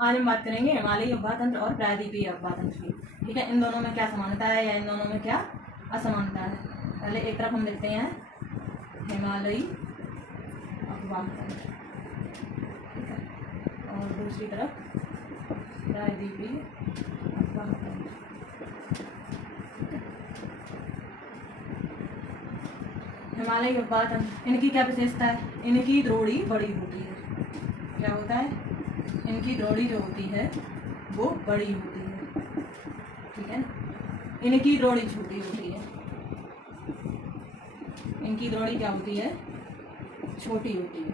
आज हम बात करेंगे हिमालयी उपवाह तंत्र और प्रायद्वीपीय उपवाह तंत्र की। ठीक है, इन दोनों में क्या समानता है या इन दोनों में क्या असमानता है। पहले एक तरफ हम लिखते हैं हिमालयी उपवाह तंत्र, ठीक है, और दूसरी तरफ प्रायद्वीपीय उपवाह तंत्र। हिमालयी उपवाह तंत्र, इनकी क्या विशेषता है? इनकी द्रोणी बड़ी होती है। क्या होता है? इनकी द्रोणी जो होती है वो बड़ी होती है, ठीक है। इनकी द्रोणी छोटी होती है, इनकी द्रोणी क्या होती है? छोटी होती है।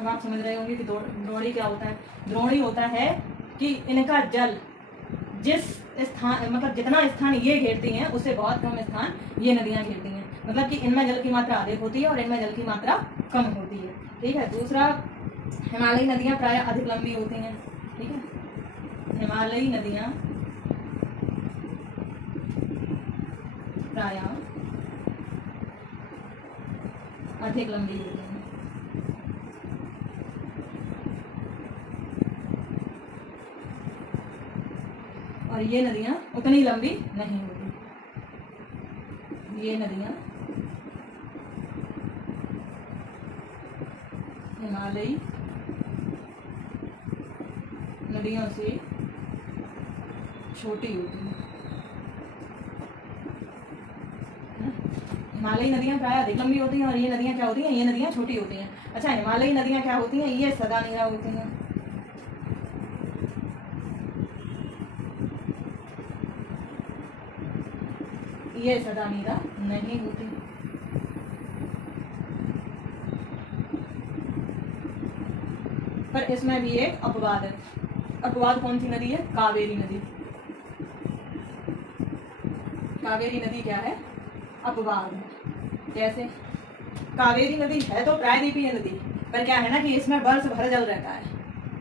अब आप समझ रहे होंगे कि द्रोणी क्या होता है। द्रोणी होता है कि इनका जल जिस स्थान, मतलब जितना स्थान ये घेरती हैं उससे बहुत कम स्थान ये नदियां घेरती हैं। मतलब कि इनमें जल की मात्रा अधिक होती है और इनमें जल की मात्रा कम होती है, ठीक है। दूसरा, हिमालयी नदियां प्राय अधिक लंबी होती हैं, ठीक है। हिमालयी नदियां प्राय अधिक लंबी होती हैं और ये नदियां उतनी लंबी नहीं होती। ये नदियां हिमालयी नदियों से छोटी होती हैं। हिमालयी नदियां प्राय अधिक लंबी होती हैं और ये नदियां क्या होती हैं? ये नदियां छोटी होती हैं। अच्छा, हिमालयी नदियां क्या होती हैं? ये सदा नीरा होती हैं। ये सदा नीरा नहीं होती। पर इसमें भी एक अपवाद है। अपवाद कौन सी नदी है? कावेरी नदी। कावेरी नदी क्या है? अपवाद है। कैसे? कावेरी नदी है तो प्रायद्वीपीय नदी, पर क्या है ना कि इसमें वर्ष भर जल रहता है,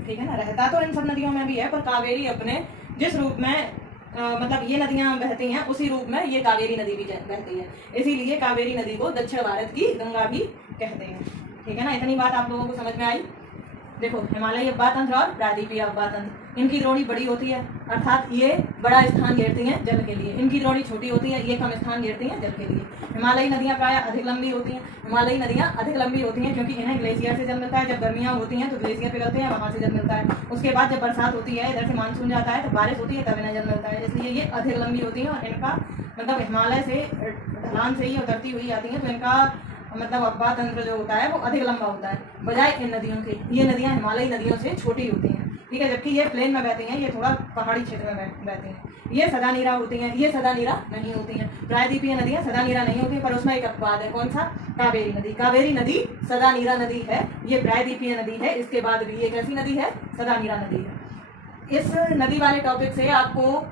ठीक है ना। रहता तो इन सब नदियों में भी है, पर कावेरी अपने जिस रूप में मतलब ये नदियां बहती हैं उसी रूप में ये कावेरी नदी भी बहती है। इसीलिए कावेरी नदी को दक्षिण भारत की गंगा भी कहते हैं, ठीक है ना। इतनी बात आप लोगों को समझ में आई। देखो, हिमालयी उपवाह तंत्र और प्रायद्वीपीय उपवाह तंत्र, इनकी द्रोणी बड़ी होती है, अर्थात ये बड़ा स्थान घेरती हैं जल के लिए। इनकी द्रोणी छोटी होती है, ये कम स्थान घेरती हैं जल के लिए। हिमालयी नदियां प्राय अधिक लंबी होती हैं। हिमालयी नदियां अधिक लंबी होती हैं क्योंकि इन्हें ग्लेशियर से जल मिलता है। जब गर्मियां होती हैं तो ग्लेशियर पिघलते हैं, वहां से जल मिलता है। उसके बाद जब बरसात होती है, इधर से मानसून जाता है तो बारिश होती है, तब इन्हें जल मिलता है। इसलिए ये अधिक लंबी होती हैं और इनका मतलब हिमालय से ढलान से ही उतरती हुई आती हैं, तो इनका मतलब उपवाह तंत्र जो होता है वो अधिक लंबा होता है बजाय इन नदियों के। ये नदियां हिमालयी नदियों से छोटी होती हैं, ठीक है। जबकि ये प्लेन में बहती हैं, ये थोड़ा पहाड़ी क्षेत्र में बहती हैं। ये सदा नीरा होती हैं, ये सदा नीरा नहीं होती हैं। प्रायद्वीपीय नदियां सदा नीरा नहीं होती, पर उसमें एक अपवाद है। कौन सा? कावेरी नदी। कावेरी नदी सदा नीरा नदी है, ये प्रायद्वीपीय नदी है। इसके बाद भी ये कैसी नदी है? सदा नीरा नदी है। इस नदी वाले टॉपिक से आपको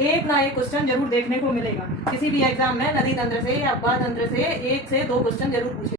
एक ना एक क्वेश्चन जरूर देखने को मिलेगा। किसी भी एग्जाम में नदी तंत्र से या उपवाह तंत्र से 1 से 2 क्वेश्चन जरूर पूछे।